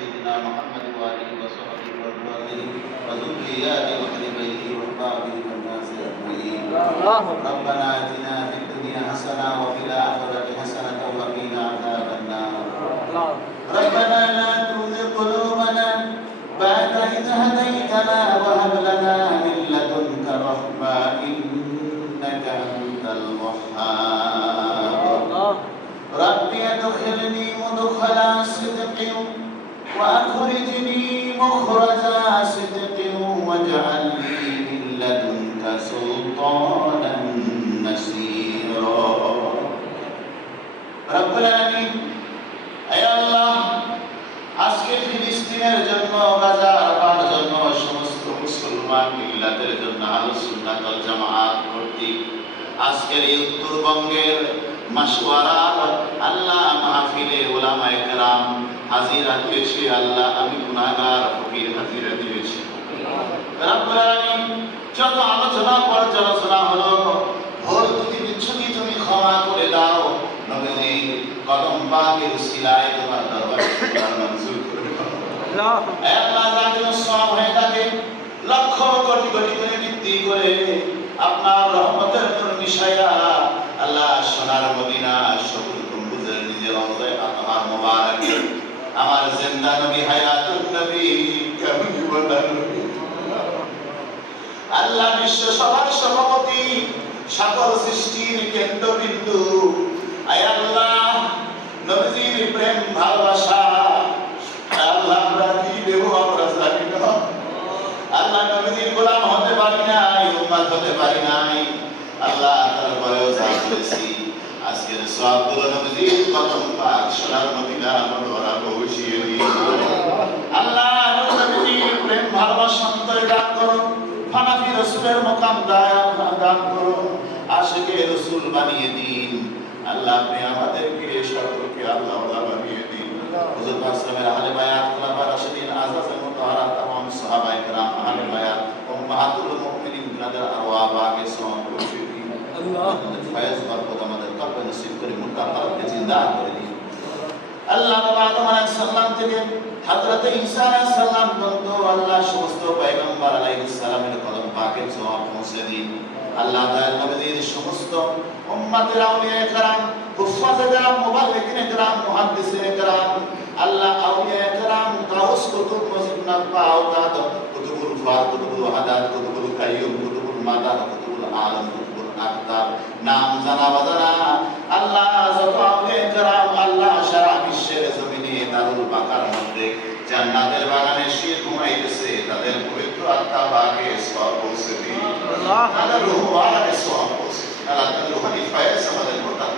سيدنا محمد وآله وصحبه وأزواجه وذرياته وأهل بيته وأحبابه والناس أجمعين. ربنا آتنا في الدنيا حسنة وفي الآخرة حسنة وقنا عذاب النار. ربنا لا تزغ قلوبنا بعد إذ هديتنا وهب لنا من لدنك رحمة إنك أنت الوهاب. رب أدخلني مدخل صدق وأخرجني مخرج صدق واجعل لي من لدنك سلطانا نصيرا رب العالمين আয় আল্লাহ আজকে ফিলিস্তিনের জন্য গাজা আরবার জন্য সমস্ত মুসলমান মিল্লাতের জন্য আলো সুন্নাত ওয়াল জামাআত কর্তৃক আজকের এই উত্তরবঙ্গের মাসওয়ারা আল্লাহ মাহফিলে ওলামায়ে কেরাম হাজিরা দিয়েছে আল্লাহ আমি গুণাগার ফকির হাজিরা দিয়েছি যত আলোচনা পর্যালোচনা হলো ভোর যদি বিচ্ছুতি তুমি ক্ষমা করে দাও নবীজি কদম পাকের উসিলায় তোমার দরবার মঞ্জুর করে আল্লাহ আমার জিন্দা নবী, হায়াতুন নবী জীবন নবী? আল্লাহ বিশ্ব সবার সভাপতি সকল সৃষ্টির কেন্দ্রবিন্দু। আয় আল্লাহ, নবীজির প্রেম, ভালোবাসা। আল্লাহ আমরা কি দেব? আমরা জানি না। আল্লাহ নবীজির গোলাম হতে পারি নাই, উম্মত হতে পারি নাই। আল্লাহ তারপরেও যা করেছি, আজকের সবগুলো নবীজির কদম পাক সোনার মদিনা মনোহরা বসিয়ে দিয়ে আল্লাহ নবীজির প্রেম ভালোবাসা অন্তরে দান করুন ফানাফি রসুলের মোকাম দান করুন আশেকে রসুল বানিয়ে দিন। আল্লাহ আপনি আমাদেরকে সকলকে আল্লাহ বানিয়ে দিন। হুজুর পাকসামের আহলে বায়াত খোলাফা রাশিদিন আজাজের মুতাহারা তামাম সাহাবায়ে কেরাম আহলে বায়াত উম্মাহাতুল মুমিনিন তাদের আরওয়াহ পাকে সওয়াব বসিয়ে দিন আমাদের ফয়েজ বরকত আমাদের কলবে নসিব করে মুর্দা কলবকে জিন্দা করে দিন আল্লাহ বাবা আদম আলাইহিস সালাম থেকে হযরত ঈসা আলাইহিস সালাম পর্যন্ত আল্লাহ সমস্ত পয়গম্বর আলাইহিস সালামের কদম পাকে সওয়াব পৌঁছে দিন আল্লাহ তাআলা নবীদের সমস্ত উম্মতের আউলিয়া کرام হুফাজে کرام মুবাল্লিগিন کرام মুহাদ্দিসিন کرام আল্লাহ আউলিয়া کرام গাউস কুতুব মসজিদ নাব্বা আওতাদ কুতুবুল ফার কুতুবুল হাদাত কুতুবুল কাইয়ুম কুতুবুল মাদাদ কুতুবুল আলম কুতুবুল আখতার নাম জানা বাজানা আল্লাহ তাদের রূহানি ফয়েজ আমাদের মোটা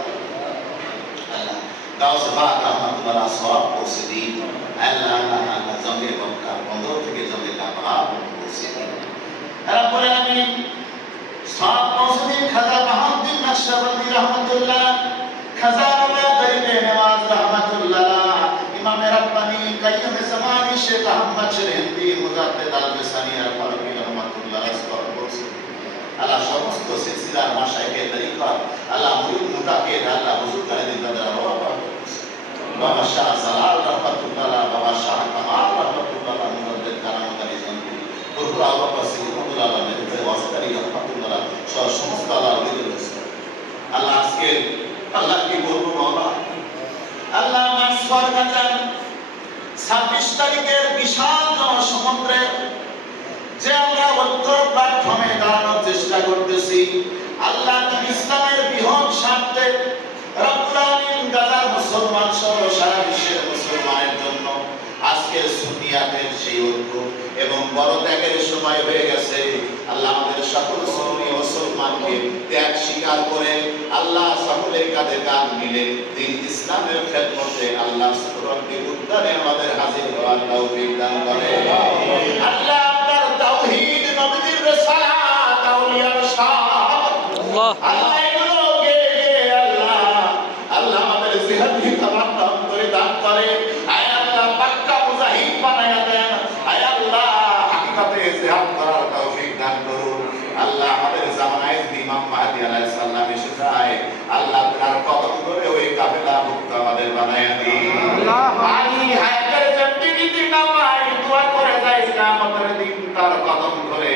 আল্লাহ গাউস পাক রহমাতুল্লাহ সওয়াব পৌঁছে দিন আল্লাহ আল্লাহ আল্লাহ জঙ্গে বক্কা বন্দর থেকে জঙ্গে কাপড়া পৌঁছে রাব্বুল আলামিন সওয়াব পৌঁছে দিন খাজা মাহমুদ্দিন নকশবন্দি রহমাতুল্লাহ খাজা রবে গরিবে নওয়াজ রহমাতুল্লাহ ইমাম রব্বানি কাইয়ুম জামানি শেখ আহমদ শরীফি মুজাদ্দিদ আল বিসানি আর ফারুকি রহমাতুল্লাহ আল্লাহ সমস্ত সিলসিলার মাশাইখের তরিকা আল্লাহ মুরিদ মুতাকিদ আল্লাহ হুজুর করে দিন তাদের বাবা বাবা শাহ সালাল রহমাতুল্লাহ বাবা শাহ কামাল রহমাতুল্লাহ মুজাদ্দিদ কারামত আলী জানবি বুরহুল আল্লাহ পাসি রহমাতুল্লাহ মেহবুব ওয়াসকারি রহমাতুল্লাহ সহ সমস্ত আল্লাহ ওলিদ রয়েছে আল্লাহ আজকে আল্লাহ কি বলব বাবা আল্লাহ মাসফার গাজান ছাব্বিশ তারিখের বিশাল জনসমুদ্রে যে আমরা উত্তর প্ল্যাটফর্মে দাঁড়ানোর চেষ্টা করতেছি আল্লাহ ইসলামের বৃহৎ স্বার্থে আলামিন গাজার মুসলমান সহ সারা বিশ্বের মুসলমানের জন্য আজকে সুনিয়াতের সেই এবং বড় ত্যাগের সময় হয়ে গেছে। আল্লাহ আমাদের সকল মুসলমানকে ত্যাগ স্বীকার করে আল্লাহ সকলের কাঁধে কাঁধ মিলে দিন ইসলামের খেদমতে আল্লাহ উদ্ধারে আমাদের হাজির হওয়ার তৌফিক দান করে আল্লাহ। যায় আল্লাহ তার কদম আমাদের আল্লাহ। করে যাই দিন তার কদম ধরে